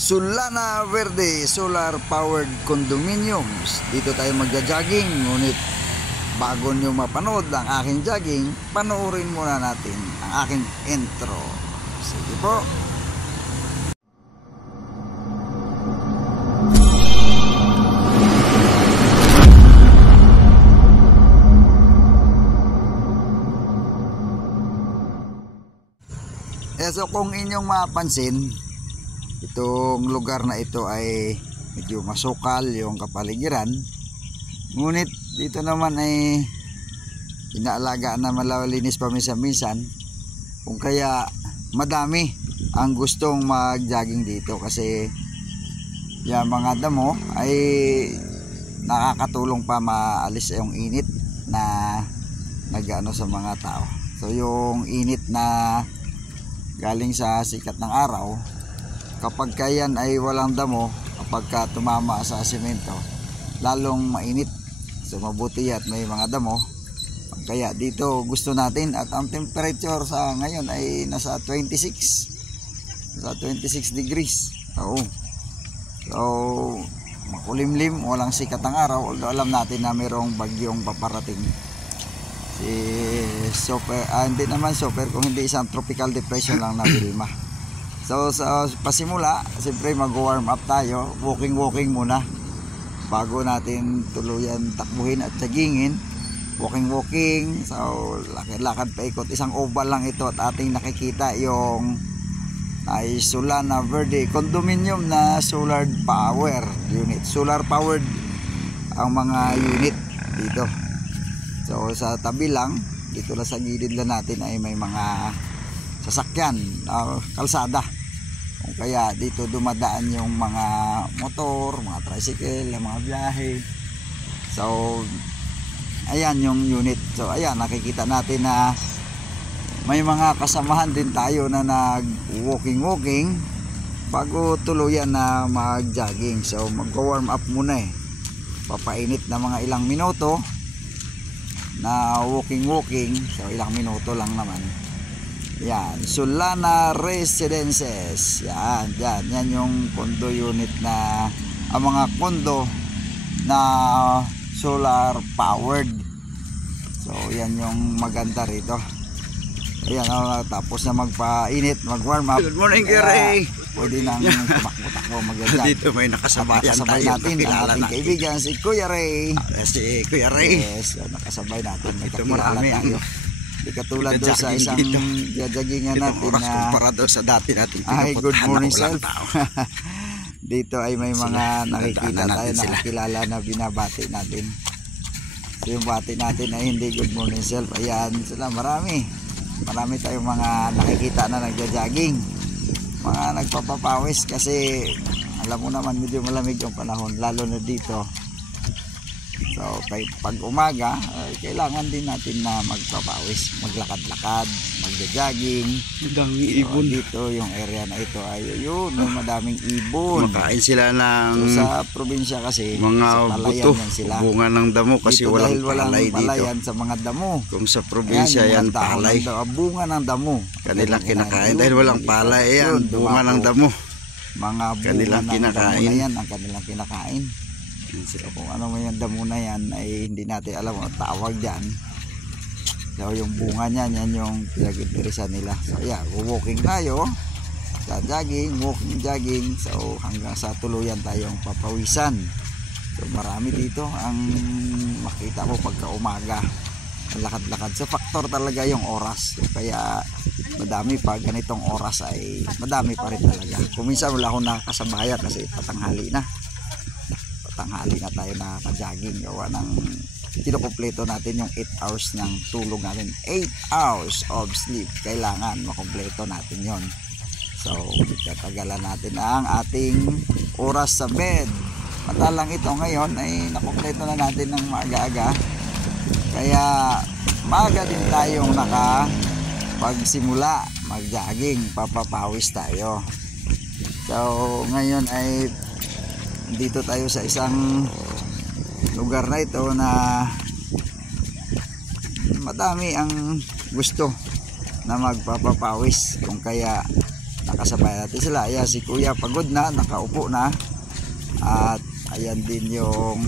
Sulana Verde Solar Powered Condominiums. Dito tayo magja-jogging, ngunit bago nyo mapanood ang aking jogging, panoorin muna natin ang aking intro. Sige po. So kung inyong mapansin, itong lugar na ito ay medyo masukal yung kapaligiran, ngunit dito naman ay inaalagaan na malalinis paminsan-minsan, kung kaya madami ang gustong mag-jogging dito kasi yung mga damo ay nakakatulong pa maalis yung init na nag-ano sa mga tao. So yung init na galing sa sikat ng araw, kapag kayan ay walang damo, kapag tumama sa simento, lalong mainit. So mabuti at may mga damo. Kaya dito gusto natin, at ang temperature sa ngayon ay nasa 26 degrees. So makulimlim, walang sikat ng araw, although alam natin na mayroong bagyong paparating. Hindi naman super, kung hindi isang tropical depression lang na Wilma. So sa pasimula, siyempre mag-warm up tayo, walking muna bago natin tuluyan takbuhin at joggingin. Walking, so lakad paikot, isang oval lang ito, at ating nakikita yung ay Sulana Verde Condominium na solar power unit, solar powered ang mga unit dito. So sa tabi lang, dito lang sa gilid lang natin ay may mga sasakyan, kalsada. Kung kaya dito dumadaan yung mga motor, mga tricycle, mga biyahe. So ayan yung unit. So ayan, nakikita natin na may mga kasamahan din tayo na nag-walking bago tuluyan na mag-jogging. So mag-warm up muna papainit na mga ilang minuto na walking. So ilang minuto lang naman. Yan, Sulana Residences. Yan yung condo unit na ang mga condo na solar powered. So yan yung maganda rito. Ayan, tapos na magpainit, mag-warm up. Good morning, Kuya Ray. Pwede nang tumakbo maganda. Dito may nakasabay natin ang ating kaibigan, si Kuya Ray. Si Kuya Ray. Yes, nakasabay natin. Ito marami tayo. Di katulad doon sa isang jaggingan natin na para doon sa dati natin. Ay, good morning self. Dito ay may mga nakikita tayo na kilala na binabati natin. So yung bati natin ay hindi good morning self. Ayan sila, marami tayong mga nakikita na nagja-jogging, mga nagpapapawis kasi alam mo naman medyo malamig yung panahon, lalo na dito. So pag umaga kailangan din natin na magpapawis, maglakad-lakad, magja-jogging. Madaming ibon dito, yung area na ito ay yun, may madaming ibon. Makain sila ng sa probinsya kasi mga buto, bunga ng damo kasi dito, walang palay dito. Sa mga damo. Kung sa probinsya yan palay, bunga ng damo kanilang kinakain. Dahil walang palay yan, bunga ng damo, mga kanilang kinakain. Yan ang kanilang kinakain. So kung ano may damo na yan ay hindi natin alam ang tawag dyan. So yung bunga niyan, yan yung pinag-interesan nila. So yeah, walking tayo sa jogging. So hanggang sa tuluyan tayong papawisan. So marami dito ang makita mo pagka umaga, lakad-lakad. So factor talaga yung oras. So, kaya madami pa ganitong oras ay madami pa rin talaga. Kung minsan wala akong nakakasabaya kasi patanghali na tayo nakaka-jogging. Gawa ng kinukumpleto natin yung 8 hours ng tulog natin. 8 hours of sleep, kailangan makumpleto natin yon. So tatagalan natin ang ating oras sa bed. Matalang ito ngayon ay nakumpleto na natin ng maaga-aga, kaya maaga din tayong nakapagsimula mag-jogging, papapawis tayo. So ngayon ay dito tayo sa isang lugar na ito na madami ang gusto na magpapapawis, kung kaya nakasabay natin sila. Ayan si kuya pagod na, nakaupo na. At ayan din yung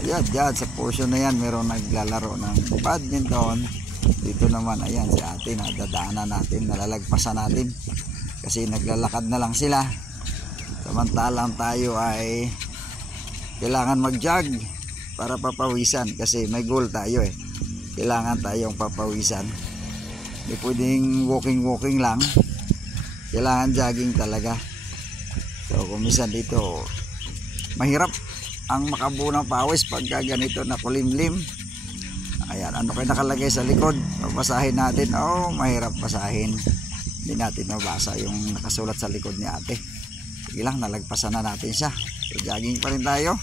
ayan dyan sa portion na yan meron naglalaro ng badminton. Dito naman ayan si ate, nadadaanan natin, nalalagpasan natin kasi naglalakad na lang sila. Samantalang tayo ay kailangan mag-jog para papawisan kasi may goal tayo eh. Kailangan tayong papawisan. Hindi pwedeng walking lang. Kailangan jogging talaga. So kung minsan dito mahirap ang makabuo ng pawis pagka ganito na kulimlim. Ayan, ano kayo nakalagay sa likod? Babasahin natin. Oh, mahirap basahin. Hindi natin mabasa yung nakasulat sa likod ni ate. Sige lang, nalagpasan na natin siya. So jogging pa rin tayo.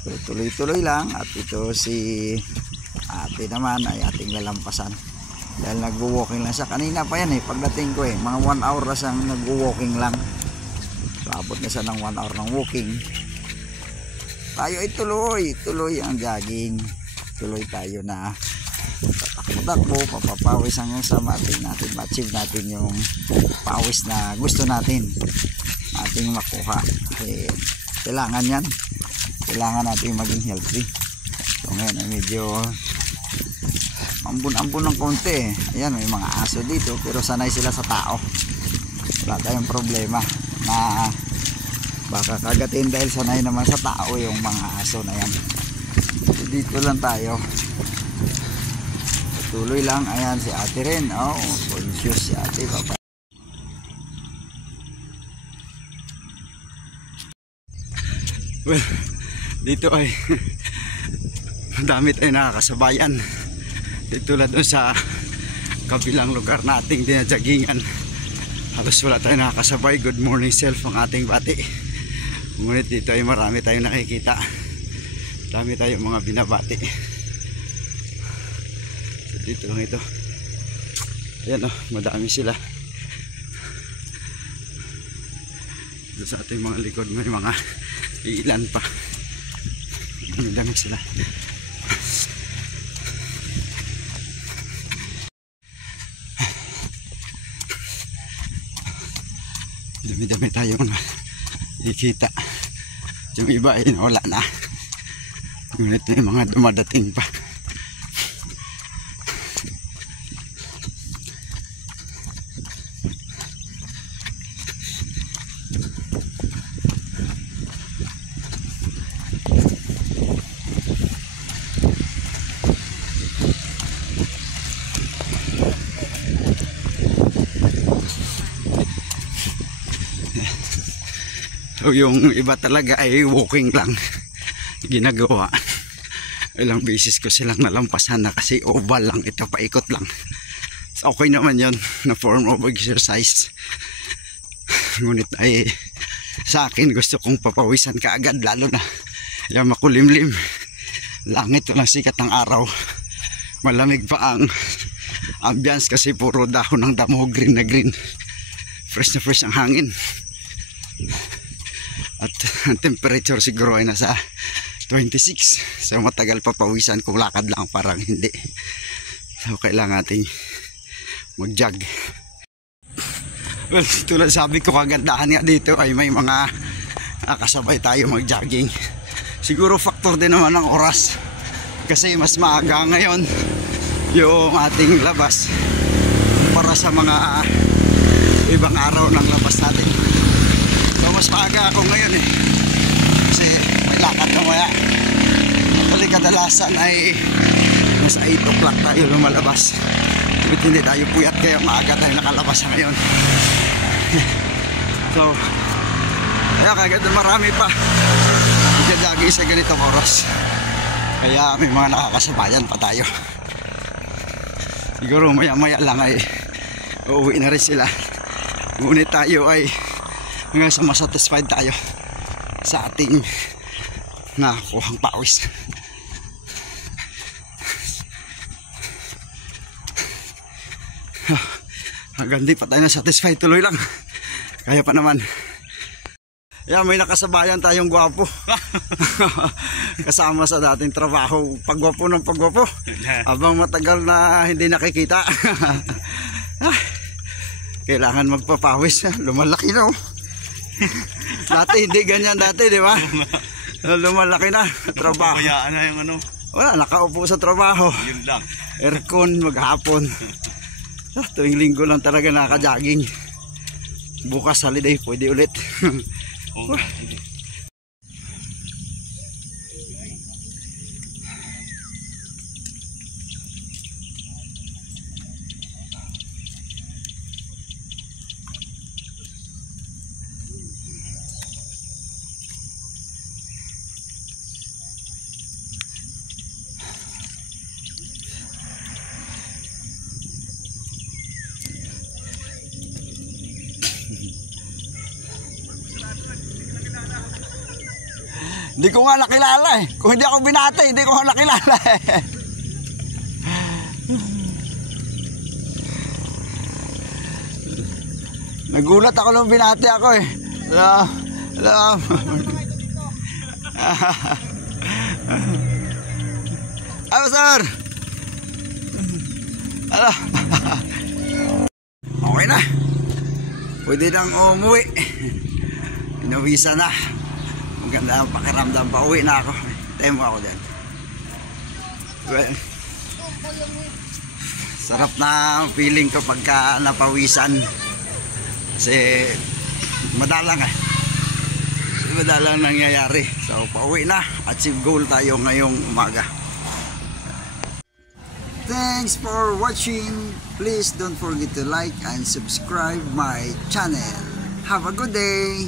So, tuloy-tuloy lang. At ito si ate naman ay ating lalampasan. Dahil nagwo-walking lang siya. Kanina pa yan eh, pagdating ko eh. Mga 1 hour na siyang nagwo-walking lang. So abot na siya ng 1 hour ng walking. Tayo ay tuloy ang jogging. Tuloy tayo na tatakbo-takbo, papapawis hanggang sa ma-achieve natin yung pawis na gusto natin ating makuha. Kasi kailangan yan. Kailangan natin maging healthy. So ngayon ay medyo ambon-ambon ng konti eh. Ayan, may mga aso dito pero sanay sila sa tao. Wala tayong problema na baka kagatin dahil sanay naman sa tao yung mga aso na yan. So, dito lang tayo. Tuloy lang. Ayan si ate rin. Oh, conscious si ate. Papa. Well, dito ay dami tayong nakakasabayan. Tulad doon sa kabilang lugar nating dinajaggingan, halos wala tayong nakakasabay. Good morning self ang ating bati. Ngunit dito ay marami tayong nakikita, marami tayong mga binabati. So dito lang ito. Ayan oh, madami sila. Dito sa ating mga likod may mga ilan pa. Dami sila. Dami-dami tayong nakikita. Yung iba ay wala na. Ngunit may mga dumadating pa. So yung iba talaga ay walking lang ginagawa. Ilang beses ko silang nalampasan na kasi oval lang ito, paikot lang. So okay naman yon na form of exercise. Ngunit ay sa akin gusto kong papawisan kaagad, lalo na yung makulimlim, langit walang sikat ng araw, malamig pa ang ambience kasi puro dahon ng damo, green na green, fresh na fresh ang hangin. At ang temperature siguro ay nasa 26. So matagal pa pawisan kung lakad lang, parang hindi. So kailangan nating mag-jog. Well, tulad sabi ko, kagandahan nga dito ay may mga kasabay tayo mag-jogging. Siguro factor din naman ng oras kasi mas maaga ngayon yung ating labas para sa mga ibang araw ng labas natin. So mas maaga ako ngayon eh kasi may lakad na maya. Actually kadalasan ay nasa 8 o'clock tayo lumalabas. But hindi tayo puyat kaya maaga tayo nakalabas ngayon. So kaya kagad marami pa nagja-jogging sa ganitong oras. Kaya may mga nakakasabayan pa tayo. Siguro maya maya lang ay uuwi na rin sila. Ngunit tayo ay hanggang sa masatisfied tayo sa ating nakuhang pawis. Hanggang di pa tayo na satisfied, tuloy lang. Kaya pa naman. Yeah, may nakasabayan tayong gwapo. Kasama sa dating trabaho. Pagwapo ng pagwapo. Habang matagal na hindi nakikita. Kailangan magpapawis. Lumalaki na oh. Dati hindi ganyan dati, di ba? Lumalaki na. Trabaho. Pabayaan na yung ano. Wala, nakaupo sa trabaho. Yun lang. Aircon maghapon. Tuwing linggo lang talaga nakaka-jogging. Bukas holiday, pwede ulit. Oo. Hindi ko nga nakilala eh. Kung hindi ako binate, hindi ko nga nakilala eh. Nagulat ako nung binate ako eh. Hello. Hello. Hello sir. Hello. Okay na. Pwede nang umuwi. Inawisa na. Maganda ang pakiramdam. Pauwi na ako. Tayo mo ako dyan. Well, sarap na feeling ko pagka napawisan. Kasi madalang eh. Madalang nangyayari. So pauwi na. Achieve goal tayo ngayong umaga. Thanks for watching. Please don't forget to like and subscribe my channel. Have a good day.